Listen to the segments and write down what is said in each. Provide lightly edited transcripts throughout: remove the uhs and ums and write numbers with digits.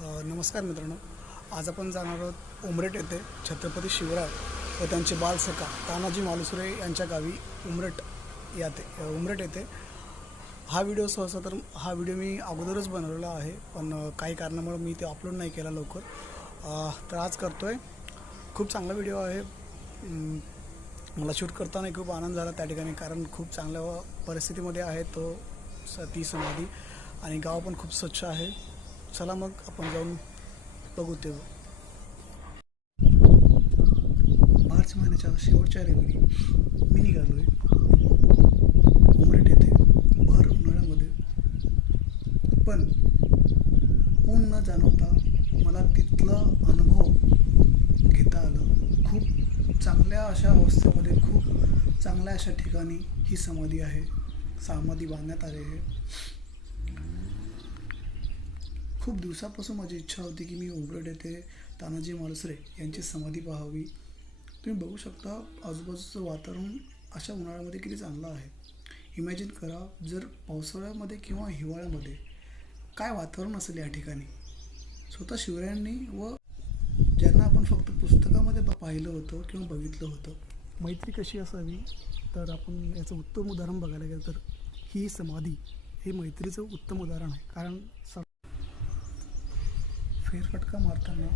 नमस्कार मित्रांनो, आज आपण जाणार आहोत उमरेट येथे छत्रपती शिवराय व त्यांचे बालसखा तानाजी मालुसरे यांच्या गावी उमरेट येथे हा व्हिडिओ हा व्हिडिओ मी अगोदरच बनवलेला आहे, पण काही कारणामुळे मी ते अपलोड नाही केला लवकर, तर आज करतोय। खूप चांगला व्हिडिओ आहे। मला शूट करताना खूप आनंद झाला त्या ठिकाणी, कारण खूप चांगल्या परिस्थितीमध्ये आहे ती समाधी आणि गाव पण खूप स्वच्छ आहे। चला मग आपण जाऊन बघू ते। मार्च महिन्याच्या शेवटच्या रविवारी मी निघालोय उमरेट येथे भर उन्हाळ्यामध्ये, पण ऊन न जाणवता मला तिथला अनुभव घेता आलं। खूप चांगल्या अशा अवस्थेमध्ये, खूप चांगल्या अशा ठिकाणी ही समाधी आहे, समाधी बांधण्यात आली आहे। खूप दिवसापासून माझी इच्छा होती की मी उमरेट येथे तानाजी मालुसरे यांची समाधी पाहावी। तुम्ही बघू शकता आजूबाजूचं वातावरण अशा उन्हाळ्यामध्ये किती चांगलं आहे। इमॅजिन करा जर पावसाळ्यामध्ये किंवा हिवाळ्यामध्ये काय वातावरण असेल या ठिकाणी। स्वतः शिवरायांनी व ज्यांना आपण फक्त पुस्तकामध्ये पाहिलं होतं किंवा बघितलं होतं, मैत्री कशी असावी, तर आपण याचं उत्तम उदाहरण बघायला गेलं तर ही समाधी हे मैत्रीचं उत्तम उदाहरण आहे। कारण फेरफटका मारताना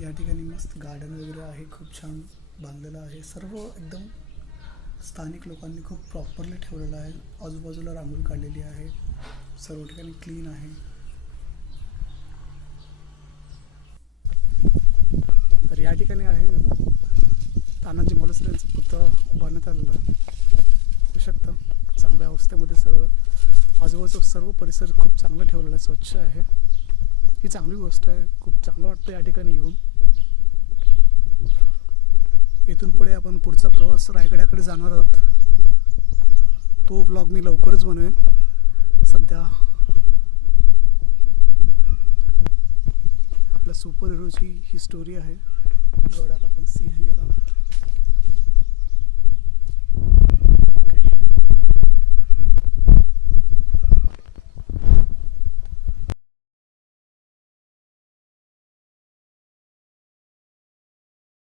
या ठिकाणी मस्त गार्डन वगैरे आहे, खूप छान बांधलेलं आहे। सर्व एकदम स्थानिक लोकांनी खूप प्रॉपरली ठेवलेलं आहे। आजूबाजूला रांगोळी काढलेली आहे, सर्व ठिकाणी क्लीन आहे। तर या ठिकाणी आहे तानाजी मालुसरे यांचा पुतळा उभारण्यात आलेला आहे। होऊ शकतं चांगल्या अवस्थेमध्ये सर्व आजूबाजूचा सर्व परिसर खूप चांगला ठेवलेला आहे, स्वच्छ आहे। ही चांगली गोष्ट आहे, खूप चांगलं वाटतं या ठिकाणी येऊन। इथून पुढे आपण पुढचा प्रवास रायगडाकडे जाणार आहोत, तो व्लॉग मी लवकरच बनवेन। सध्या आपल्या सुपर हिरोची ही स्टोरी आहे, गडाला पण सिंह गेला।